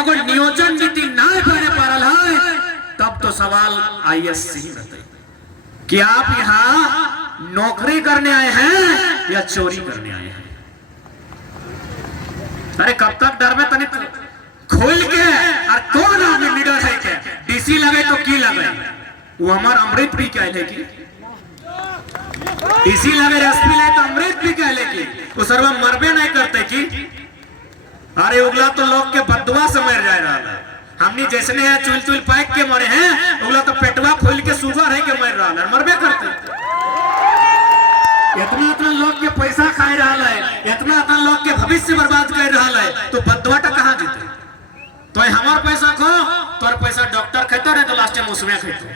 एगो नियोजन नीति ना बने पारल है, तब तो सवाल आईएएस से ही रहते कि आप यहाँ नौकरी करने आए हैं या चोरी करने आए हैं। अरे कब तक डर में तनिक खोल के और कौन आदमी लीडर है के डीसी लगे तो की लगे, वो हमार अमृत भी कह ले की डीसी लगे एसपी लगे तो अमृत भी कह ले की वो सर्व मरबे नहीं करते की। अरे उगला तो लोग के बदुआ से मर जाए रहा है, हमनी जैसे हैं चुल चुल पैक के मरे हैं, उगला तो पेटवा खोल के सुगर है के मर रहा है, मरबे करते। इतना इतना लोग के पैसा खाए रहा है, इतना इतना लोग के भविष्य बर्बाद कर रहा है, तो बदुआ तो कहाँ जीते। तो हमार पैसा खो तोर पैसा डॉक्टर खेता रहे तो लास्ट में उसमें खेते।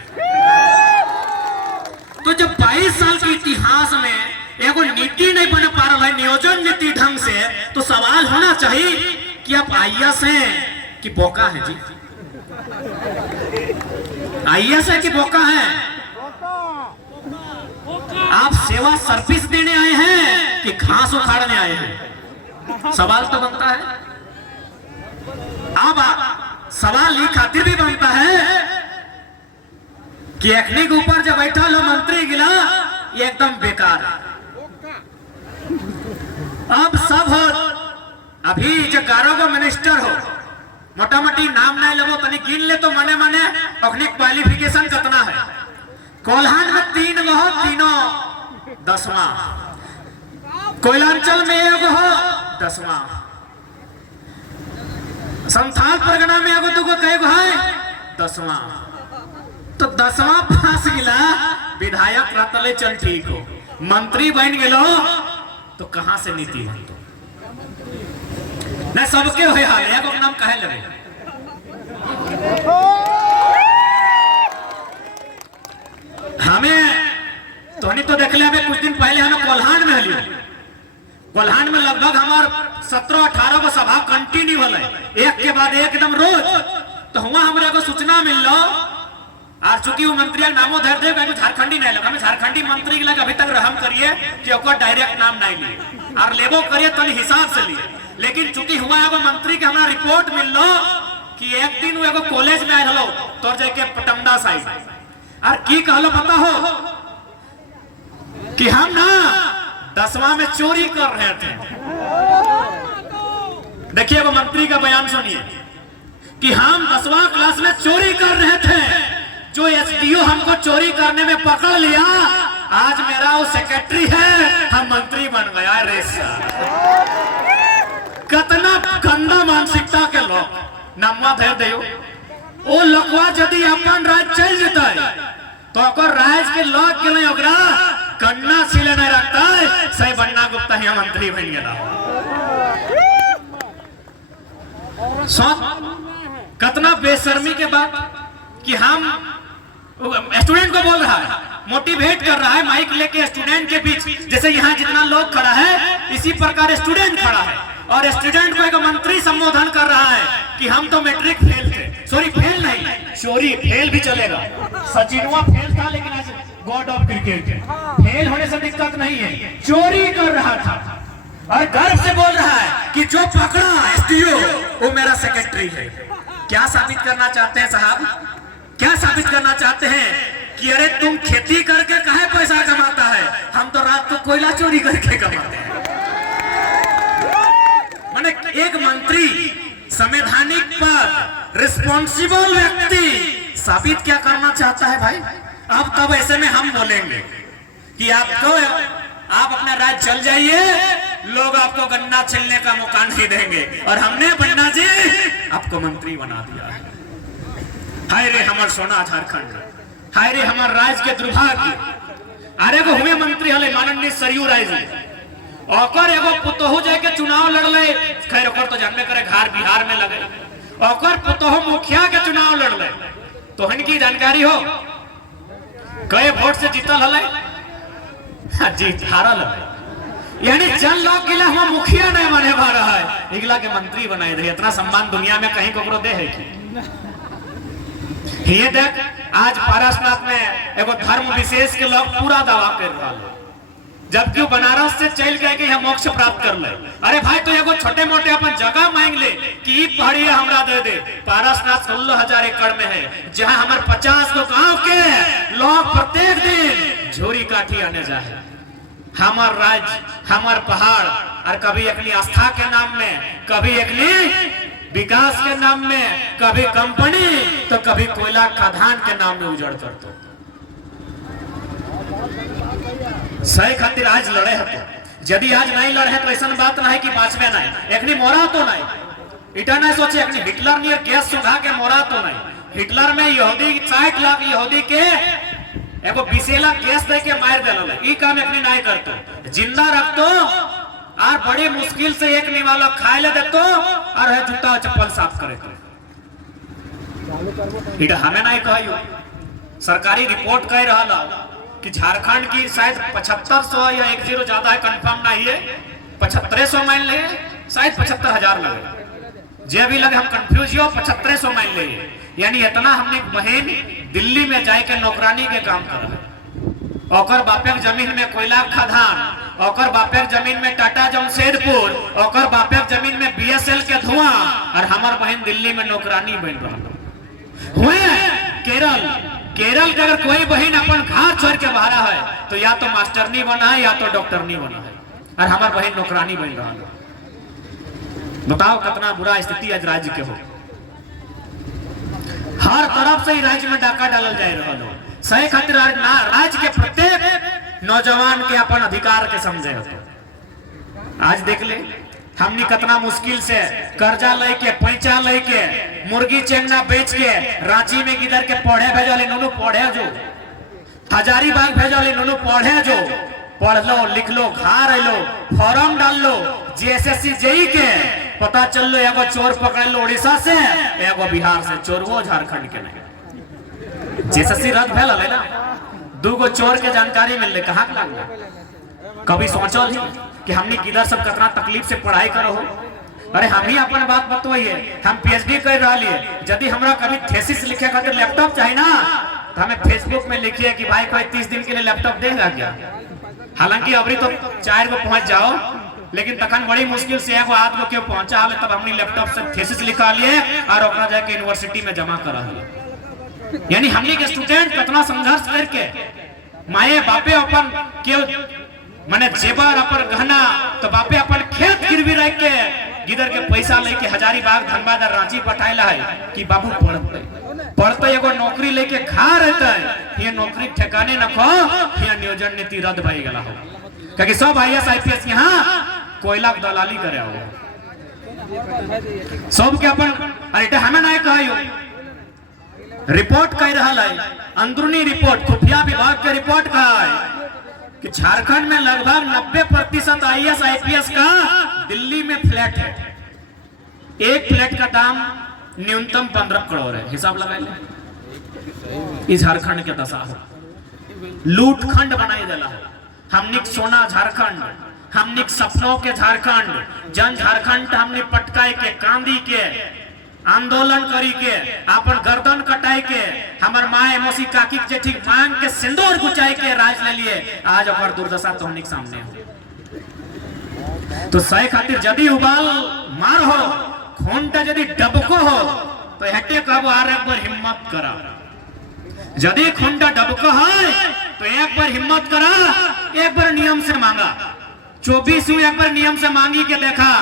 तो जब 22 साल के इतिहास में एगो नीति नहीं बन पा रहा है, नियोजन नीति ढंग से, तो सवाल होना चाहिए कि आप आईएएस हैं कि बोका है जी। आईएएस है कि बोका है? आप सेवा सर्विस देने आए हैं कि घास उखाड़ने आए हैं? सवाल तो बनता है। अब सवाल ये खातिर भी बनता है कि एकने के ऊपर जब बैठा लो मंत्री गिला ये एकदम बेकार है। अब सब हो, अभी जो गारो को मिनिस्टर हो, मोटा मोटी नाम नहीं लगो तनी गिन ले तो मने मने अपनी क्वालिफिकेशन कितना है। कोल्हान में 3 गो हो, तीनों 10वां। कोयलांचल में 1 हो, 10वां। संथाल परगना में एगो दूगो कई गो है, 10वां। तो 10वां फांस गिला, विधायक रहतले चल ठीक हो, मंत्री बन गेलो तो कहां से नीति बनतो? न सबके होय हाल एगो नाम कहे लगे। हमें तोनी तो देख ले, कुछ दिन पहले हमें कोल्हान में हलियो, कोल्हान में लगभग हमार 17-18 को सभा कंटिन्यू होल, एक के बाद एक एकदम रोज। तो हुआ हमारे को सूचना मिल लो, और चूंकि वो मंत्री नामो धर दे झारखंडी नहीं लगा, हमें झारखंडी मंत्री के लगे अभी तक रहम करिए कि ओकर डायरेक्ट नाम नहीं लिए और लेबो करिए तो हिसाब से लिए। लेकिन चूंकि हुआ एगो मंत्री के हमारा रिपोर्ट मिल लो कि एक दिन वो एगो कॉलेज में आए हलो तोर जाके पटमदा साइड और की कहलो पता हो कि हम ना 10वां में चोरी कर रहे थे। देखिए वो मंत्री का बयान सुनिए कि हम 10वां क्लास में चोरी कर रहे थे, जो एसडीओ हमको चोरी करने में पकड़ लिया, आज मेरा वो सेक्रेटरी है, हम मंत्री बन गया। रे कितना गंदा मानसिकता के लोग नम्मा धर दियो। ओ लोगवा यदि अपन राज चल जता तो ओकर राज के लोग के नहीं ओकरा कन्ना सिले नहीं रखता है, सही बन्ना गुप्ता ही मंत्री बन गया। कितना बेशर्मी के बात कि हम स्टूडेंट को बोल रहा है, मोटिवेट कर रहा है माइक लेके स्टूडेंट के बीच, जैसे यहाँ जितना लोग खड़ा है इसी प्रकार स्टूडेंट खड़ा है और स्टूडेंट को एक मंत्री संबोधन कर रहा है कि हम तो मैट्रिक फेल थे। सॉरी फेल नहीं, चोरी फेल भी चलेगा। सचिनवा फेल था लेकिन आज गॉड ऑफ क्रिकेट है, फेल होने से दिक्कत नहीं है, चोरी कर रहा था और गर्व से बोल रहा है कि जो पकड़ा एसडीओ वो मेरा सेक्रेटरी है। क्या साबित करना चाहते हैं साहब? क्या साबित करना चाहते हैं कि अरे तुम खेती करके काहे पैसा कमाता है, हम तो रात को कोयला चोरी करके कमाते हैं। माने एक मंत्री संवैधानिक पद रिस्पॉन्सिबल व्यक्ति साबित क्या करना चाहता है भाई? अब तब ऐसे में हम बोलेंगे कि आपको आप अपना राज चल जाइए, लोग आपको गन्ना छिलने का मौका नहीं देंगे और हमने बन्ना जी आपको मंत्री बना दिया है। हाय रे हमार सोना झारखंड, हाय रे हमार राज्य के दुर्भाग्य। अरे वो हुए मंत्री हले माननीय सरयू राय जी, ओकर एगो पुतोहू जाके चुनाव लड़ले, खैर ओकर तो जानने करे घर बिहार में लगे, ओकर पुतोहू मुखिया के चुनाव लड़ले, तो इनकी जानकारी हो कई वोट से जीतल हले? जीत हारल है, यानी जन लोग गिला हुआ मुखिया नहीं बने पा रहा है, इगला के मंत्री बनाए थे। इतना सम्मान दुनिया में कहीं को दे है कि ये देख आज पारसनाथ में एगो धर्म विशेष के लोग पूरा दावा कर रहा है, जबकि बनारस से चल गए कि हम मोक्ष प्राप्त कर ले। अरे भाई तो एगो छोटे मोटे अपन जगह मांग ले कि भरिए हमरा दे दे। पारसनाथ 16,000 एकड़ में है, जहां हमारे 50 गो गांव के लोग प्रत्येक दिन झोरी काठी आने जाए। हमार राज्य, हमार पहाड़, और कभी अपनी आस्था के नाम में, कभी अपनी विकास के नाम में, कभी कंपनी तो कभी कोयला खदान के नाम में उजड़ कर दो। सही खातिर आज लड़े हते। यदि आज नहीं लड़े तो ऐसा बात नहीं कि बाँचवे नहीं, एकनी मोरा तो नहीं। इटा नहीं सोचे एकनी हिटलर नियर गैस सुखा के मोरा तो नहीं। हिटलर में यहूदी 60 लाख यहूदी के एगो 20 लाख गैस दे के मार देला। ई काम एकनी नहीं करतो, जिंदा रखतो और बड़ी मुश्किल से एक निवाला खाए ले देतो और है जूता चप्पल साफ करे को। इटा हमें नहीं कहियो, सरकारी रिपोर्ट कह रहा कि झारखंड की शायद 7500 या 10 ज्यादा है, कंफर्म नहीं है, 7500 मान ले, शायद 75,000 लगे, जे भी लगे हम कंफ्यूज हो, 7500 मान ले। यानी इतना हमने बहन दिल्ली में जाके नौकरानी के काम कर रहा है। ओकर बापे जमीन में कोयला खदान, ओकर बापे जमीन में टाटा जमशेदपुर, ओकर बापे जमीन में बीएसएल के धुआं, और हमार बहन दिल्ली में नौकरानी बन रहा हुए। केरल के अगर कोई बहन अपन घर छोड़ के बाहर है तो या तो मास्टरनी बना है या तो डॉक्टरनी बना है, और हमार बहन नौकरानी बन रहा है। बताओ कितना बुरा स्थिति आज राज्य के हो। हर तरफ से ही राज्य में डाका डालल जा रहा हो। सही खातिर राज्य के प्रत्येक नौजवान के अपन अधिकार के समझे होते। आज देख ले हमने कितना मुश्किल से कर्जा लेके, पैसा लेके, मुर्गी चेंगना बेच के रांची में किधर के पढ़े भेजले, नोनू पढ़े जो, हजारीबाग भेजले, नोनू पढ़े जो, पढ़ लो, लिख लो, घर लो, फॉर्म डाल लो, जीएसएससी जेई के पता चल लो एगो चोर पकड़ लो उड़ीसा से, एगो बिहार से, चोर वो झारखंड के नहीं। जीएसएससी रद्द भेल है ना, 2 गो चोर के जानकारी मिल ले, कहाँ लगना। कभी सोचल ही कि हमने किधर सब कितना तकलीफ से पढ़ाई करो हो। अरे हम ही अपन बात बतवाइए, हम पीएचडी कर रहा लिए, यदि हमरा कभी थीसिस लिखे खातिर लैपटॉप चाहिए ना तो हमें फेसबुक में लिखिए कि भाई कोई 30 दिन के लिए लैपटॉप देगा क्या। हालांकि अभी तो 4 गो पहुंच जाओ, लेकिन तखन बड़ी मुश्किल से एगो आध गो क्यों पहुंचा हले, तब हमने लैपटॉप से थीसिस लिखा लिए और ओकरा जाके यूनिवर्सिटी में जमा करा है। यानी हमने के स्टूडेंट कितना संघर्ष करके माए बापे अपन क्यों माने जेबर अपन गहना तो बापे अपन खेत गिरवी रख के गिदर के पैसा लेके हजारीबाग, धनबाद और रांची पठाइला है कि बाबू पढ़ते एगो नौकरी लेके खा रहते। ये नौकरी ठिकाने न खो, ये नियोजन नीति रद्द भई गेला हो, क्योंकि सब आईएएस आईपीएस यहाँ कोयला दलाली करे हो। सब के अपन अरे हमें नहीं कहियो, रिपोर्ट कह रहा है, अंदरूनी रिपोर्ट, खुफिया विभाग के रिपोर्ट कहा है कि झारखंड में लगभग 90% आईएएस आईपीएस का दिल्ली में फ्लैट है। एक फ्लैट का दाम न्यूनतम 15 करोड़ है, हिसाब लगा ले। झारखंड के दशा हो, लूट खंड बनाई देला है। हमने सोना झारखंड, हमने सपनों के झारखंड, जन झारखंड हमने पटकाई के, कांदी के, आंदोलन करी के, अपन गर्दन कटाई के, हमार माए मौसी काकी के जेठी मांग के सिंदूर गुचाई के राज ले लिए। आज और दुर्दशा तो हमने सामने हो। तो सही खातिर यदि उबाल मार हो, खूंटा यदि डबको हो तो हटे कब आर एक बार हिम्मत करा। यदि खूंटा डबको है तो एक बार हिम्मत करा, एक बार नियम से मांगा। 24 एक बार नियम से मांगी के देखा,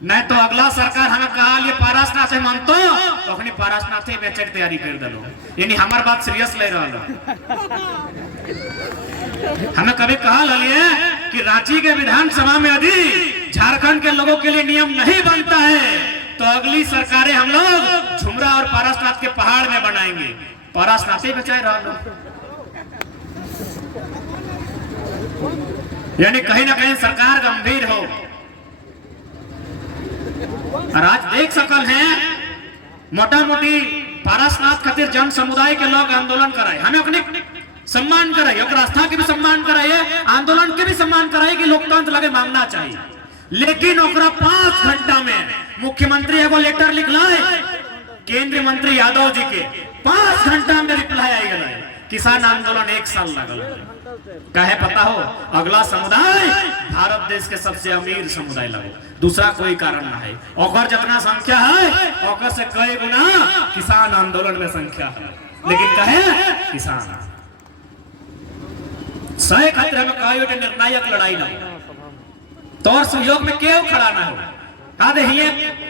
नहीं तो अगला सरकार हमें कहा ये पारसनाथ है मानतो तो अपनी पारसनाथ बेचे की तैयारी कर दलो। यानी हमार बात सीरियस ले रहा है। हमें कभी कहा लिए कि रांची के विधानसभा में यदि झारखंड के लोगों के लिए नियम नहीं बनता है तो अगली सरकारें हम लोग झुमरा और पारसनाथ के पहाड़ में बनाएंगे। पारसनाथ ही बचाए रहा लोग, यानी कहीं ना कहीं सरकार गंभीर हो। और आज देख सकल हैं मोटा मोटी पारसनाथ खातिर जन समुदाय के लोग आंदोलन कराए, हमें अपने सम्मान कराइए, आस्था के भी सम्मान कराइए, आंदोलन के भी सम्मान कराइए कि लोकतंत्र लगे मांगना चाहिए। लेकिन 5 घंटा में मुख्यमंत्री एगो लेटर लिखला है केंद्रीय मंत्री यादव जी के, 5 घंटा में रिप्लाई आई गया। किसान आंदोलन 1 साल लगल। कहे पता हो, अगला समुदाय भारत देश के सबसे अमीर समुदाय लगे, दूसरा कोई कारण ना है। और जितना संख्या है और से कई गुना किसान आंदोलन में संख्या है, लेकिन कहे किसान सही खातिर में कही निर्णायक लड़ाई ना तौर सहयोग में क्यों खड़ा ना हो। आधे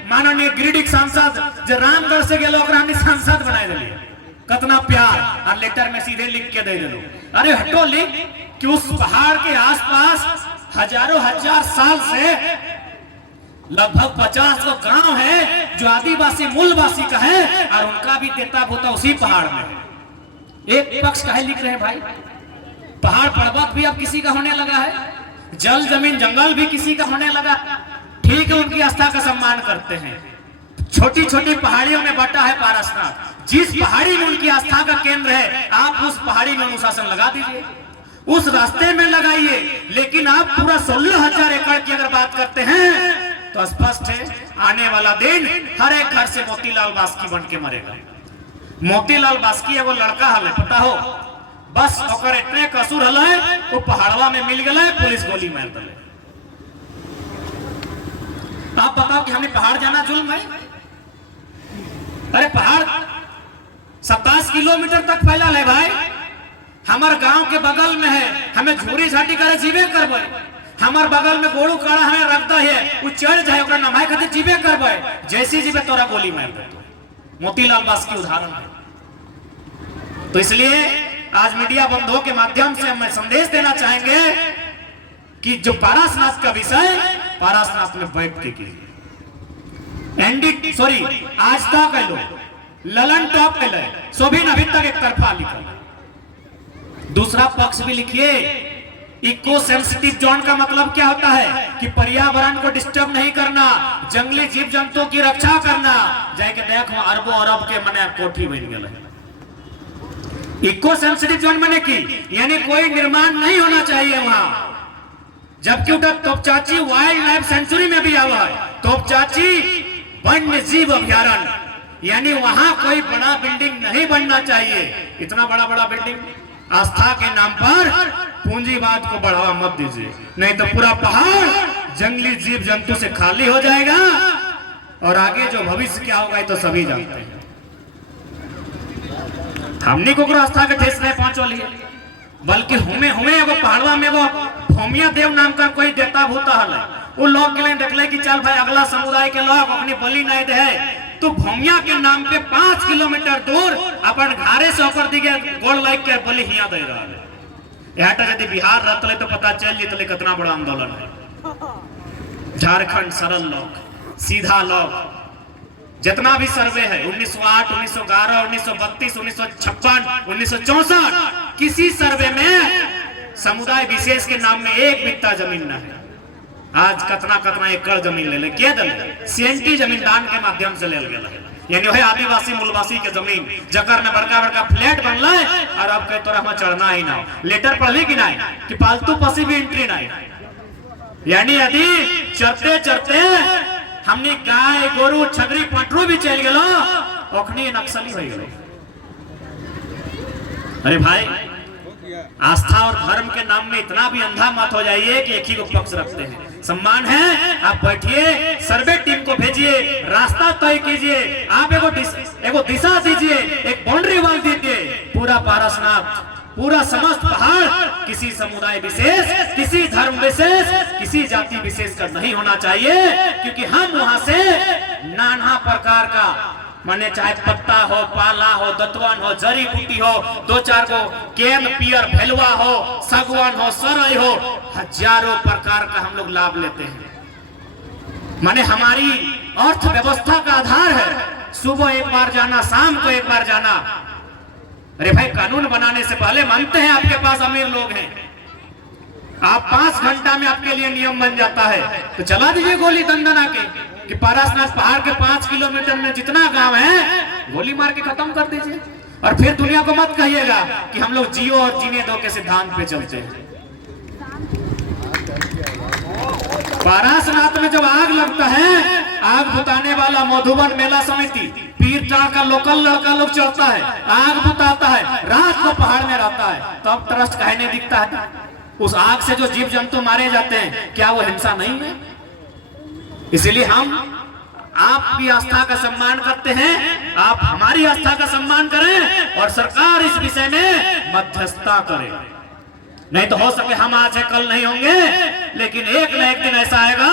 माननीय गिरिडीह सांसद जो रामगढ़ से गेलो सांसद बनाए दिलिए, कितना प्यार और लेटर में सीधे लिख के दे दिलो। अरे हटो लिख कि उस पहाड़ के आसपास हजारों हजार साल से लगभग 50 गो गांव है जो आदिवासी मूलवासी का है और उनका भी देता होता उसी पहाड़ में। एक पक्ष कहे लिख रहे हैं भाई, पहाड़ पर्वत भी अब किसी का होने लगा है, जल जमीन जंगल भी किसी का होने लगा। ठीक है, उनकी आस्था का सम्मान करते हैं। छोटी छोटी पहाड़ियों में बटा है पारसनाथ, जिस पहाड़ी में उनकी आस्था का केंद्र है आप उस पहाड़ी में अनुशासन लगा दीजिए, उस रास्ते में लगाइए। लेकिन आप पूरा 16,000 एकड़ की अगर बात करते हैं तो स्पष्ट है आने वाला दिन हर एक घर से मोतीलाल बास्की बन के मरेगा। मोतीलाल बास्की एगो लड़का हले पता हो, बस ओकर इतने कसूर हले वो पहाड़वा में मिल गए, पुलिस गोली मार दिले। आप बताओ कि हमें पहाड़ जाना जुल्म है? अरे पहाड़ 27 किलोमीटर तक फैला है भाई, हमारे गांव के बगल में है, हमें झूरी झाटी करे जीवे करबे। हमारे बगल में गोड़ू काड़ा हमें रखता है, वो चढ़ जाए ओकरा नमाय खातिर जीवे करबे, जैसी जीवे तोरा गोली मार दे। मोतीलाल बास्की उदाहरण है। तो इसलिए आज मीडिया बंधुओं के माध्यम से हम संदेश देना चाहेंगे कि जो पारसनाथ का विषय पारसनाथ में बैठ के आज तक है लोग ललन टॉप है, सोभिन अभी तक एक तरफा लिखा। दूसरा पक्ष भी लिखिए, इको सेंसिटिव जोन का मतलब क्या होता है कि पर्यावरण को डिस्टर्ब नहीं करना, जंगली जीव जंतुओं की रक्षा करना। जाके देखो अरबों अरब के मने कोठी बन गए। इको सेंसिटिव जोन मने की यानी कोई निर्माण नहीं होना चाहिए वहां, जबकि तोपचाची वाइल्ड लाइफ सेंचुरी में भी आवा है तोपचाची वन्य जीव अभ्यारण्य, यानी वहां कोई बड़ा बिल्डिंग नहीं बनना चाहिए। इतना बड़ा बड़ा बिल्डिंग आस्था के नाम पर पूंजीवाद को बढ़ावा मत दीजिए, नहीं तो पूरा पहाड़ जंगली जीव जंतु से खाली हो जाएगा और आगे जो भविष्य क्या होगा तो सभी जानते हैं। हमने को आस्था के ठेस नहीं पहुंचोलिए, बल्कि हमें एगो पहाड़वा में एगो भूमिया देव नाम का कोई देवता भूता है, वो लोग के लिए देखले कि चल भाई अगला समुदाय के लोग अपनी बलि नहीं दे, तो भूमिया के नाम पे 5 किलोमीटर दूर अपन घारे से होकर दिखे गोड़ लाइक के बलि हिया दे रहा है। यहाँ यदि बिहार रहते तो पता चल जीतले कितना बड़ा आंदोलन है। झारखंड सरल लोग सीधा लोग जितना भी सर्वे है 1908, 1911, 1932, 1956, 1964 किसी सर्वे में समुदाय विशेष के नाम में एक बित्ता जमीन न है। आज कतना एकड़ जमीन ले के दल सीएनटी जमीन दान के माध्यम से ले गया, यानी वही आदिवासी मूलवासी के जमीन जकर में बड़का बड़का फ्लैट बनला है और अब कहे तोरा चढ़ना ही ना। लेटर पढ़ली कि नहीं कि पालतू पशु भी एंट्री नहीं, यानी यदि चरते चरते हमने गाय गोरू छगरी पटरू भी चल गलो ओखनी नक्सली हो गए। अरे भाई आस्था और धर्म के नाम में इतना भी अंधा मत हो जाइए कि एक ही को पक्ष रखते हैं। सम्मान है, आप बैठिए, सर्वे टीम को भेजिए, रास्ता तय कीजिए, आप एगो दिशा दीजिए, एक बाउंड्री वाल दीजिए। पूरा पारसनाथ, पूरा समस्त पहाड़ किसी समुदाय विशेष, किसी धर्म विशेष, किसी जाति विशेष का नहीं होना चाहिए, क्योंकि हम वहां से नाना प्रकार का माने चाहे पत्ता हो, पाला हो, दतवन हो, जड़ी बूटी हो, 2-4 को केन पियर भेलवा हो, सगवन हो, सरई हो, हजारों प्रकार का हम लोग लाभ लेते हैं। माने हमारी अर्थव्यवस्था का आधार है सुबह एक बार जाना, शाम को एक बार जाना। अरे भाई कानून बनाने से पहले मानते हैं आपके पास अमीर लोग हैं, आप 5 घंटा में आपके लिए नियम बन जाता है तो चला दीजिए गोली दंडना के कि पारसनाथ पहाड़ के 5 किलोमीटर में जितना गांव है गोली मार के खत्म कर दीजिए। और फिर दुनिया को मत कहिएगा कि हम लोग जियो और जीने दो के सिद्धांत पे चलते हैं। पारसनाथ में जब आग लगता है, आग बुताने वाला मधुबन मेला समिति पीरटाल का लोकल लड़का लोग चलता है, आग बुताता है, रात को पहाड़ में रहता है, तो अब ट्रस्ट काहे नहीं दिखता है? उस आग से जो जीव जंतु मारे जाते हैं, क्या वो हिंसा नहीं है? इसलिए हम आपकी आस्था का सम्मान करते हैं, आप हमारी आस्था का सम्मान करें और सरकार इस विषय में मध्यस्थता करे। नहीं तो हो सके हम आज है कल नहीं होंगे, लेकिन एक न एक दिन ऐसा आएगा,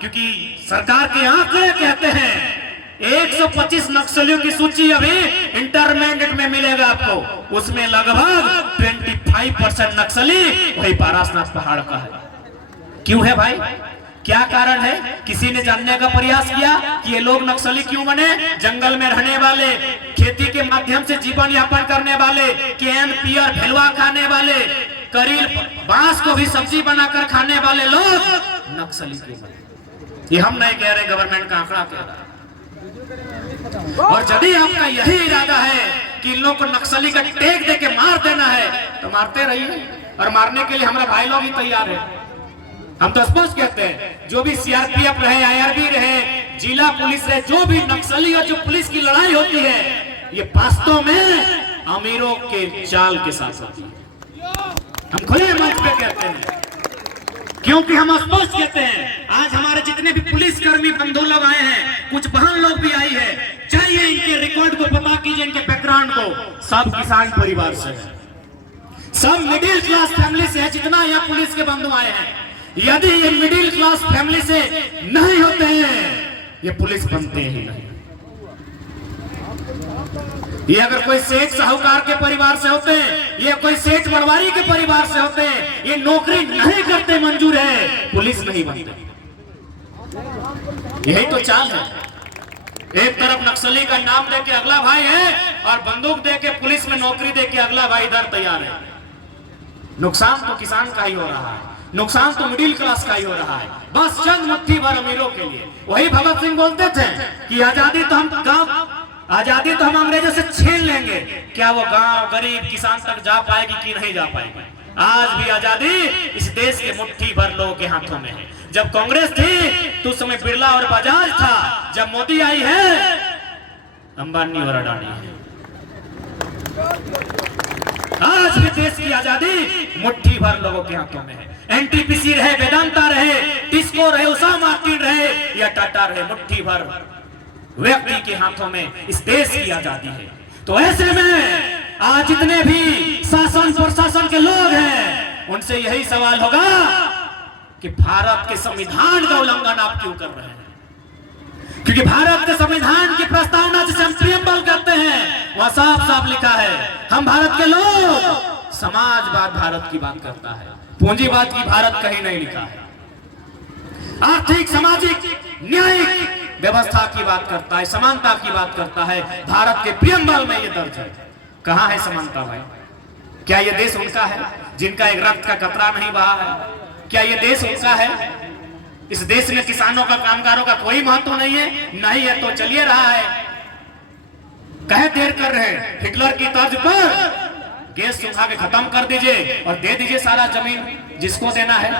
क्योंकि सरकार के आंकड़े कहते हैं 125 नक्सलियों की सूची अभी इंटरमीडिएट में मिलेगा आपको, उसमें लगभग 25% नक्सली वही पारसनाथ पहाड़ का है। क्यों है भाई? क्या कारण है? किसी ने जानने का प्रयास किया कि ये लोग नक्सली क्यों बने? जंगल में रहने वाले, खेती के माध्यम से जीवन यापन करने वाले, कैन पियर भेलवा खाने वाले, करील बांस को भी सब्जी बनाकर खाने वाले लोग नक्सली क्यों बने? ये हम नहीं कह रहे, गवर्नमेंट का आंकड़ा कह रहा है। और यदि आपका यही इरादा है कि इन लोग को नक्सली का टेक दे के मार देना है, तो मारते रहिए, और मारने के लिए हमारे भाई लोग भी तैयार है। हम तो स्पष्ट कहते हैं, जो भी सीआरपीएफ रहे, आईआरबी रहे, जिला पुलिस रहे, जो भी नक्सली और जो पुलिस की लड़ाई होती है, ये वास्तव में अमीरों के चाल के साथ होती है। हम खुले मंच पे कहते हैं, क्योंकि हम स्पष्ट कहते हैं, आज हमारे जितने भी पुलिसकर्मी बंधु लोग आए हैं, कुछ बहन लोग भी आई है, चाहिए इनके रिकॉर्ड को पता कीजिए, इनके बैकग्राउंड को, सब किसान परिवार से है, सब मिडिल क्लास फैमिली से है। जितना यहाँ पुलिस के बंधु आए हैं, यदि ये मिडिल क्लास फैमिली से नहीं होते हैं, ये पुलिस बनते ही नहीं। ये अगर कोई सेठ साहूकार के परिवार से होते हैं, ये कोई सेठ बनवारी के परिवार से होते हैं, ये नौकरी नहीं करते मंजूर है, पुलिस नहीं बनते। यही तो चाल है। एक तरफ नक्सली का नाम देके अगला भाई है, और बंदूक देके पुलिस में नौकरी देके अगला भाई इधर तैयार है। नुकसान तो किसान का ही हो रहा है, नुकसान तो मिडिल क्लास का ही हो रहा है, बस चंद मुट्ठी भर अमीरों के लिए। वही भगत सिंह बोलते थे कि आजादी तो हम अंग्रेजों से छीन लेंगे, क्या वो गांव गरीब किसान तक जा पाएगी कि नहीं जा पाएगी? आज भी आजादी इस देश के मुट्ठी भर लोगों के हाथों में है। जब कांग्रेस थी तो उस समय बिरला और बजाज था, जब मोदी आई है अंबानी और अडानी है। आज भी देश की आजादी मुट्ठी भर लोगों के हाथों में है। एनटीपीसी रहे, वेदांता रहे, टिस्को रहे, उषा मार्टिन रहे या टाटा रहे, मुट्ठी भर व्यक्ति के हाथों में इस देश की आजादी है। तो ऐसे में आज जितने भी शासन प्रशासन के लोग हैं, उनसे यही सवाल होगा कि भारत के संविधान का उल्लंघन आप क्यों कर रहे हैं? क्योंकि भारत के संविधान की प्रस्तावना जिसे हम प्रियम्बल करते हैं, वहां साफ साफ लिखा है, हम भारत के लोग, समाजवाद भारत की बात करता है, पूंजीवाद की भारत कहीं नहीं लिखा है। आर्थिक सामाजिक न्यायिक व्यवस्था की बात करता है, समानता की बात करता है। भारत के प्रियम्बल में ये दर्ज है। कहां है समानता भाई? क्या ये देश उनका है जिनका एक रक्त का कतरा नहीं बहा है? क्या ये देश उनका है? इस देश में किसानों का, कामगारों का कोई महत्व नहीं है? नहीं है तो चलिए रहा है, कहे देर कर रहे हैं। हिटलर की तर्ज पर गैस सुखा के खत्म कर दीजिए और दे दीजिए सारा जमीन जिसको देना है,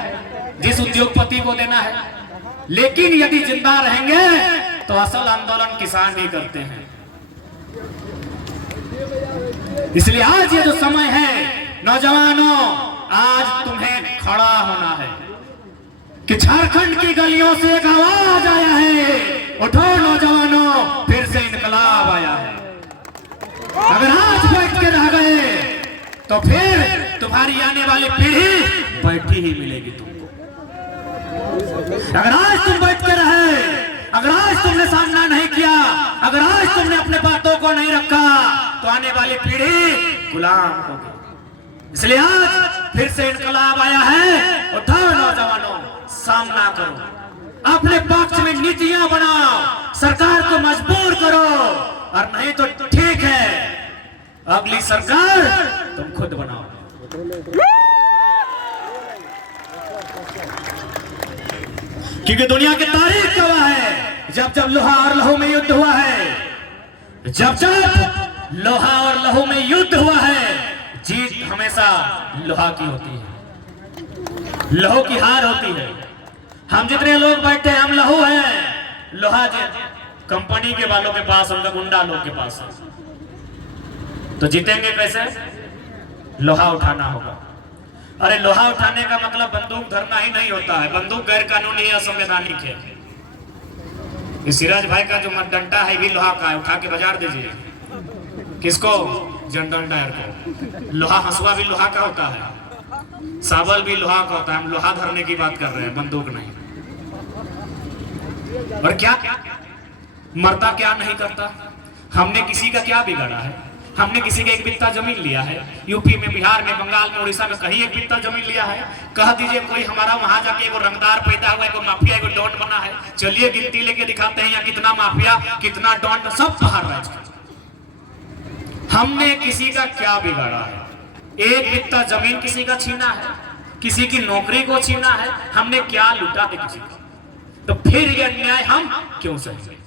जिस उद्योगपति को देना है। लेकिन यदि जिंदा रहेंगे तो असल आंदोलन किसान ही करते हैं। इसलिए आज ये जो समय है, नौजवानों, आज तुम्हें खड़ा होना है कि झारखंड की गलियों से एक आवाज आया है, उठो नौजवानों, फिर से इनकलाब आया है। अगर आज बैठ के रह गए तो फिर तुम्हारी आने वाली पीढ़ी बैठी ही मिलेगी तुमको। अगर आज तुम बैठ के रहे, अगर आज तुमने सामना नहीं किया, अगर आज तुमने अपने बातों को नहीं रखा, तो आने वाली पीढ़ी गुलाम होगी। इसलिए आज फिर से इनकलाब आया है, उठाओ नौजवानों, सामना करो, अपने पक्ष में नीतियां बनाओ, सरकार को मजबूर करो, और नहीं तो ठीक है, अगली सरकार तुम खुद बनाओ। क्योंकि दुनिया की तारीख गवाह है, जब जब लोहा और लहू में युद्ध हुआ है, जब जब लोहा और लहू में युद्ध हुआ है, जीत हमेशा लोहा की होती है, लहू की हार होती है। हम जितने लोग बैठे हैं, हम लहू हैं, लोहा कंपनी के वालों के पास, उनका गुंडा लोग के पास। तो जीतेंगे कैसे? लोहा उठाना होगा। अरे लोहा उठाने का मतलब बंदूक धरना ही नहीं होता है। बंदूक गैर कानूनी है, असंवैधानिक है। इस सिराज भाई का जो डंडा है भी लोहा का है, उठा के बाजार दीजिए। किसको? जनरल डायर को। लोहा हंसुआ भी लोहा का होता है, साबल भी लोहा का होता है। हम लोहा धरने की बात कर रहे हैं, बंदूक नहीं। और क्या मरता क्या नहीं करता? हमने किसी का क्या बिगाड़ा है? हमने किसी का एक बित्ता जमीन लिया है? यूपी में, बिहार में, बंगाल में, उड़ीसा में कहीं एक बित्ता जमीन लिया है? कह दीजिए कोई हमारा वहां जाके एगो रंगदार पैदा हुआ, एगो माफिया, एगो डॉन बना है। चलिए गिनती लेके दिखाते हैं, या कितना माफिया, कितना डॉन, सब बाहर रह। हमने किसी का क्या बिगाड़ा है? एक बित्ता जमीन किसी का छीना है, किसी की नौकरी को छीना है। हमने क्या लूटा है किसी का? तो फिर यह अन्याय हम क्यों सहेंगे?